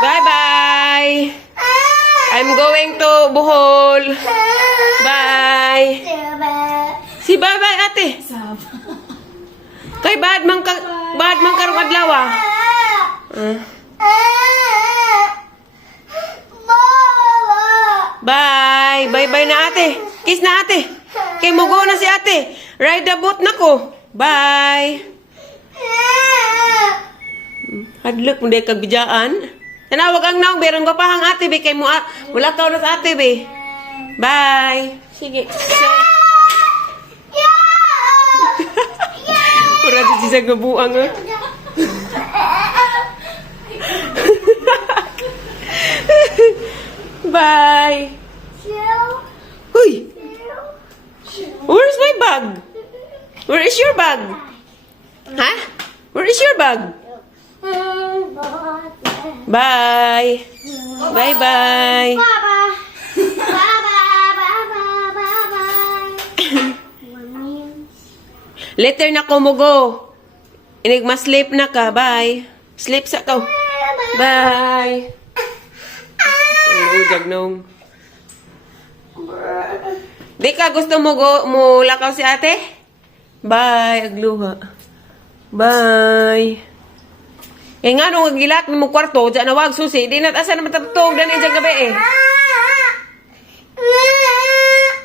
Bye-bye. I'm going to Bohol. Bye. Si bye-bye, ate. Kay bad man karong adlaw ah. Bye. Bye-bye na ate. Kiss na ate. Kay mugo na si ate. Ride the boat na ko. Bye. Hadlok mo day kagbijaan. Tanawag ang naong berang gapahang ate be kay mo wala ka na sa ate be. Bye. Sige. Pura si sa gabuang ah. Bye. Uy. Where's my bag? Where is your bag? Huh? Where is your bag? Bye. Bye-bye. Later na ko mo go. Inig ma-sleep na ka. Bye. Sleep sa ka. Bye. Ujag nung. Di ka gusto mo go mo lakaw si ate? Bye, agluha. Bye. Eh nga nung gilat mo kwarto, dyan na wag susi. Di na asa naman tatutog dyan dyan gabi eh.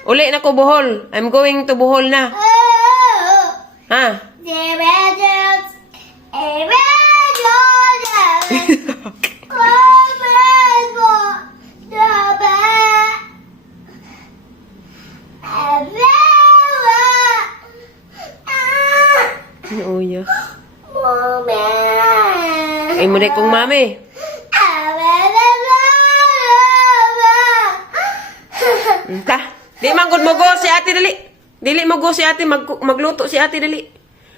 Uli na ko Bohol. I'm going to Bohol na. Ha? Oh, yeah. Ay mo kong mami. Ta. Di manggod mo go si ate dali. Dili mo go si ate magluto si ate dali.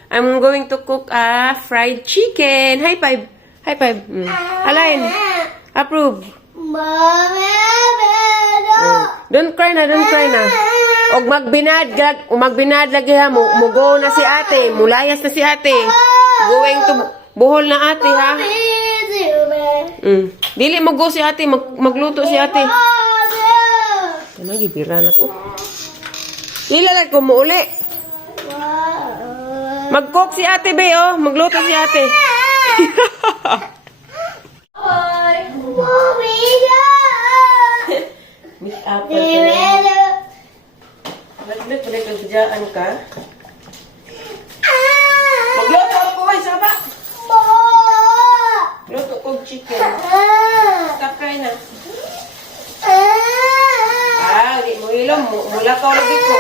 I'm going to cook a fried chicken. High five. High five. Alain. Approve. Don't cry na, don't cry na. Og magbinad lagi ha mo go na si ate, mulayas na si ate. Going to Bohol na ate ha. Dili mo go si ate, magluto si ate. Ano gibira na ko. Dili lang ko mo uli. Mag-cook si ate be oh, magluto si ate. Make up ka na. Naglit ulit ang bidaan ka. Magluto ako ba? Isa ba? Luto kong chicken. Kakay na. Di mo ilom. Mula ka ulit ko.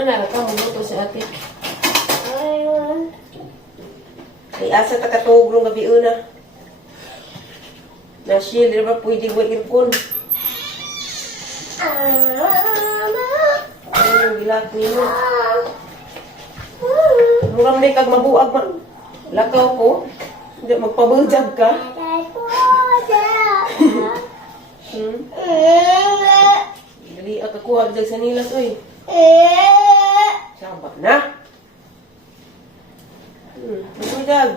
Ano na ka? Magluto si ate. Ay, asa takatugong gabi una. Na-shield, di ba pwede mo irkon? Ano yung gilat niyo? Murang may kag mabuag man. Lakaw ko. Hindi, magpabujag ka. Dali, akakuha dyan sa nilas, oy. Saba na. Magpabujag.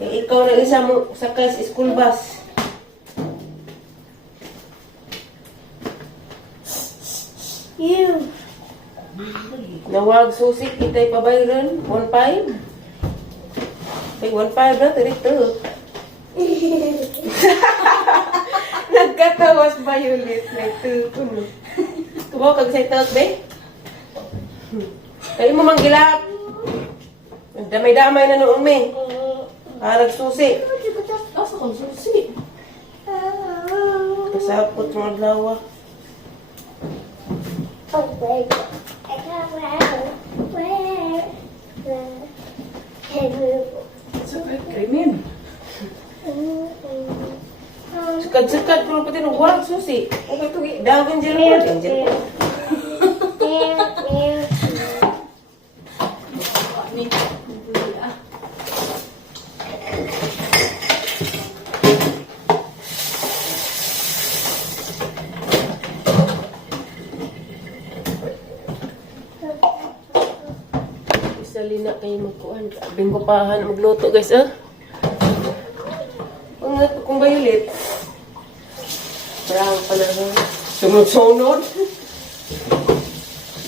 Kaya ikaw na isa mo sakay sa school bus. You. Nawag susi, kita'y pabayran. 1.5. Ay, 1.5 na, tirito. Nagkatawas ba yung lit? May 2 kuno. Kumaw kag sa itak, be? Kayo mo manggilap. Damay-damay na noon, me. Nagsusi. Asa kang susi? Kasapot mo adlaw. Krimen. Sukat-sukat pero pati nung walang susi. Okay, ito, dagan dyan mo. dali na kayo magkuhan. Abing ko pa magluto guys, ah. Kung violet. Parang panahon. Sunod-sunod.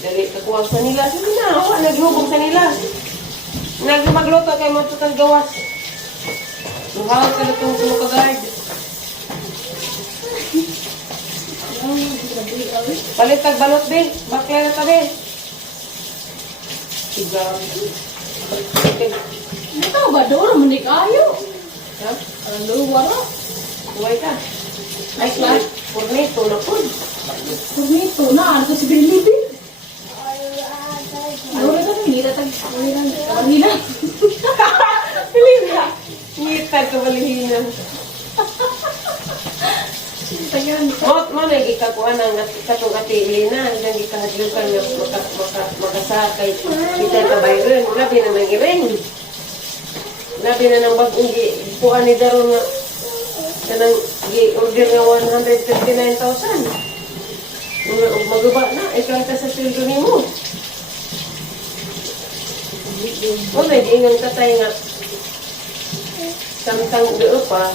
Dali, kakuha sa nila. Sige na, ako, naghubog sa nila. Magluto kayo matutang gawas. Luhaw ka na itong tulukagard. Palit kag balot, be. Bakla na tabi. Sigam. Ito ba doon? Manik ayo. Ha? Ang luwara. Huwag ka. Ay, klar. Purnito na po. Kumito na. Ano ko si Bilibin? Ano na ito? Hindi na tag-kawalinan. Hilina. Ngitag kabalihinan. Ayan. Mo na gikakuan ang katong ati Hilina. Hanggang gikahadlukan nga makasakay. Kita ka bayron. Labi na nang iring. Labi na ng bagong gipuan ni Daro nga. Kanang gi-order nga 139,000. Magaba na. Ikaw ka sa sildo ni mo. O, may ingang katay nga. Samtang doon pa.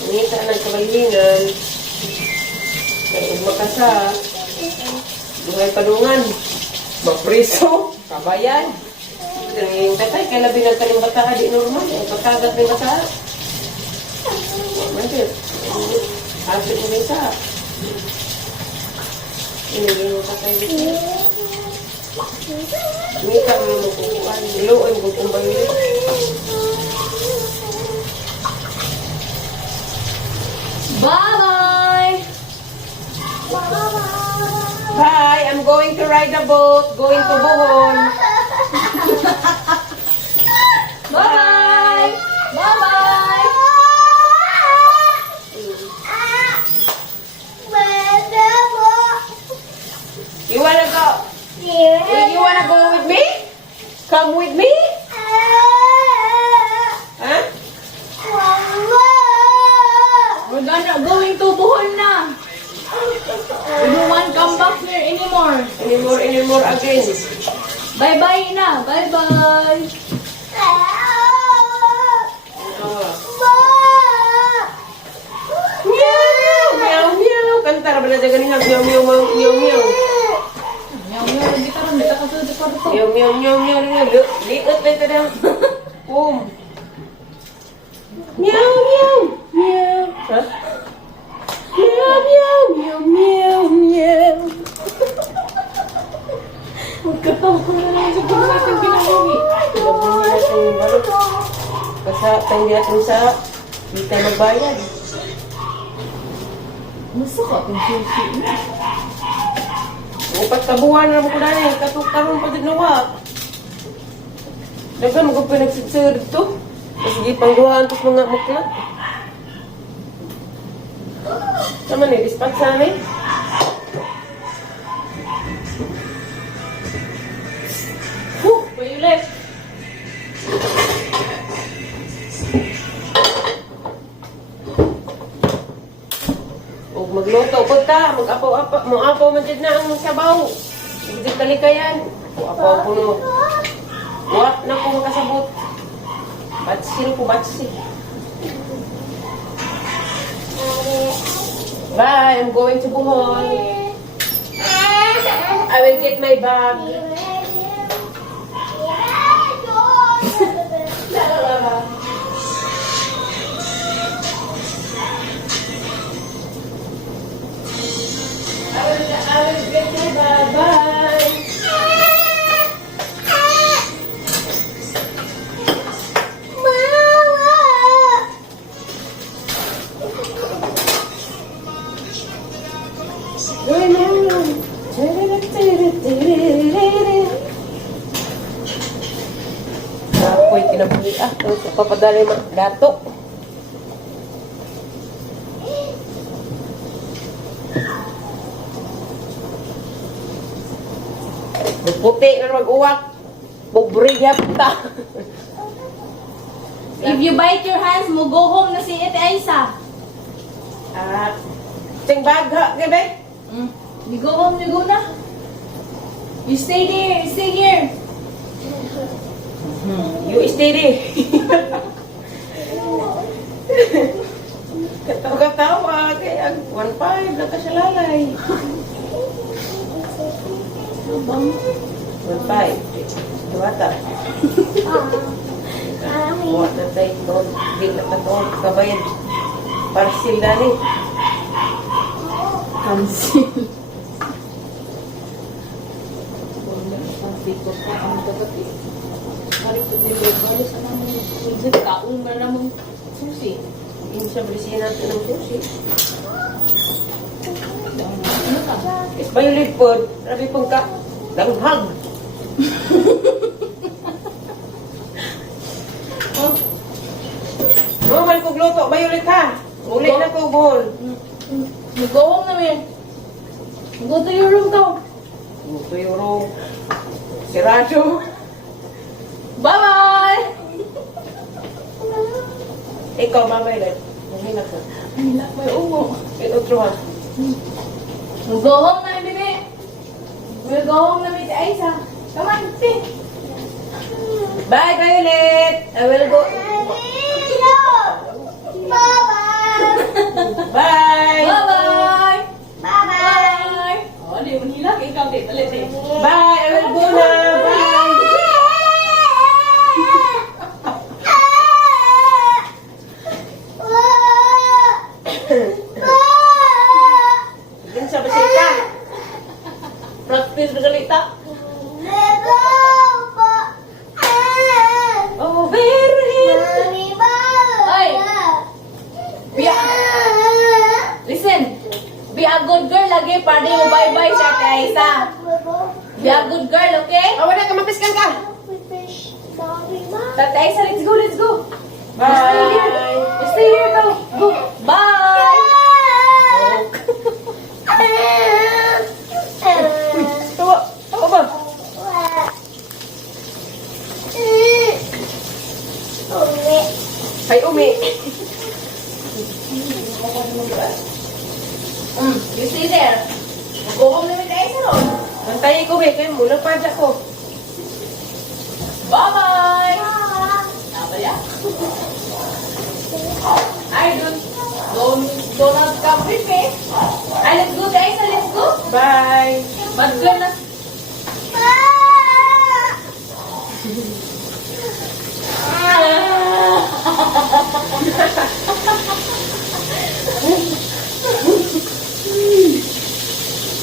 Ngita ng kabalinan. Kaya makasa. Buhay padungan. Magpriso. Kabayan. Yung katay, kaya labi ng kaling bata di normal. Pagkagat ng bata. Mandir. Asip mo rin sa. Inagin mo katay dito. Ngita mo yung magkukuhan. Iluoy mo kung bayo. Bye-bye! Bye! I'm going to ride a boat. Going to Bohol. Bye-bye! Bye-bye! You wanna go? You wanna go with me? Come with me? Huh? We're gonna going to Bohol na. We don't want come back here anymore. Anymore again. Bye-bye na. Bye-bye. Oh. Meow, meow, meow. Kantar bala jaga ni meow, meow, meow, meow, meow. Meow, meow. Hindi ka rin. Hindi ka kasunod ko ito. Meow, meow, meow, meow, meow. Liot na ito na. Boom. Meow, meow, meow. Huh? Meow, meow, meow, meow, meow. Magkatawa ko na lang sa kung natin pinahuli. Pinabunyi natin yung balot. Basta tayo natin sa hindi tayo magbayad. Masakot yung sushi. Upat kabuhan na mo ko na rin. Karon pa din nawa. Dagan mo ko pinagsidsir dito. Sige, pangduhaan ito mga muklat. Sama ni, dispatch sa amin. Violet. O magluto ko ta, mag-apaw man dyan na ang sabaw. Hindi kalikayan. Apaw ko no. What na ko makasabot. Batsi ko, batsi. Bye, I'm going to Bohol. I will get my bag. I will get my bag. Bye. Ako'y kinabuli. Papadali mga dato. Puti na mag-uwak. Pobre yapta. If you bite your hands, mo go home na si Ate Aisa. Ting bagha, gabi? You go home, you go na. You stay there, stay here. You steady. Katawa-katawa. Kaya 1.5 lang ka siya lalay. 1.5. Duwata. Buwan na tayo doon. Hindi na doon. Kabayan. Parsil dali. Cancel. Dito pa ang kapatid. Balik ko din balik sa namin. Kaong na namang susi. Hindi siya bilisihin natin ng sushi. Ano ka? Is violet po. Rabi pong ka. Langhag. Mamal ko gluto. Violet ha. Uli na ko buhol. Mag-go namin. Go to your room daw. Ito yung room. Sirado. Bye-bye! Ikaw, mamay lang. Mahinak na. Ay, may ungo. Otro ha. We'll go home na, baby. We'll go home na with Aisa. Come on, sit. Bye, Violet. I will go. Bye. Bye-bye! Bye-bye! Oh, di mo hilang. Ikaw, di. Talit, di. Bye. I will go na. Bye. Din sa basita. Practice basalita. Oh, very. Ay! Be a, listen. Be a good girl lagi. Party mo bye-bye sa Ate Aisa. Be a good girl, okay? Oh, wala ka mapiskan ka. Ate Aisa, let's go, let's go. Bye. Stay here, go. Go. Bye! Tawa. Tawa ba? Hay umi. You stay there. Go home na with Aisa, no? Bantayin ko, be. Kaya mula pa dyan ko. Bye-bye! Nabaya? I do not come with me. Ay, let's go, Aisa, let's go. Bye. Mag-girl na.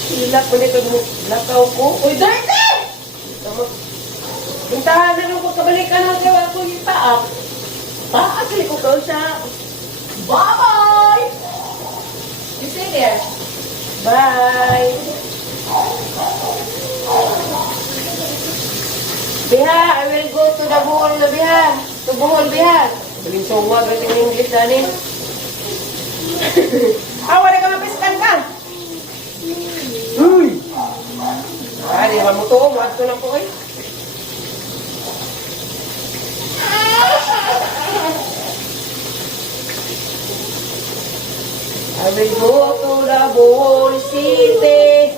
Hilak ko dito mo. Lakaw ko. Uy, dirty! Bintahan na nung pagkabalikan ng gawa ko yung paap. Paakali ko ka siya. Bye-bye! You stay there. Bye. Biha, I will go to the Bohol na Biha. To Bohol, Biha. Baling sungwa, galing English dani. Awa na ka mapiskan ka. Uy! Ah, di ba mo to? Mato na po eh. I will go to the Bohol City.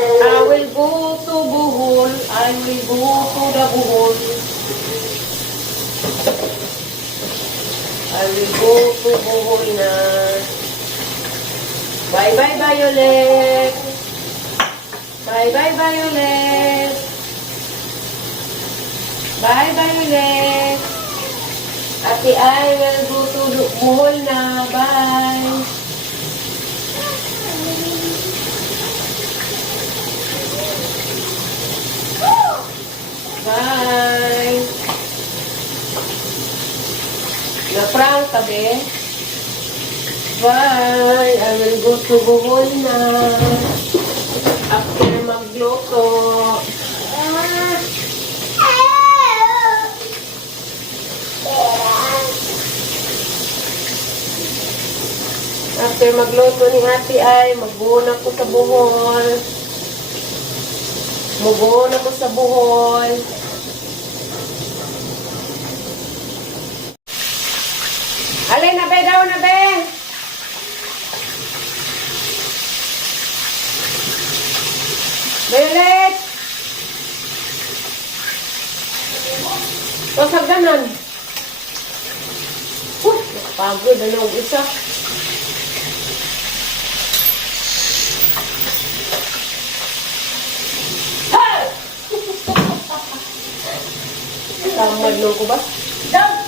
I will go to Bohol. I will go to the Bohol. I will go to Bohol na. Bye bye Violet. Bye bye Violet. Bye Violet. Ate, I will go to Bohol na. Bye. Bye. Na-prank ka, be? Bye. I will go to Bohol na. After magluto. After magluto ni ate ay magbuhon ako sa Bohol. Magbuhon ako sa Bohol. Alay na be, daw na be. Violet. Tapos hagdanan. Nakapagod na ng isa. Hey! Tamad lang ko ba? Jump!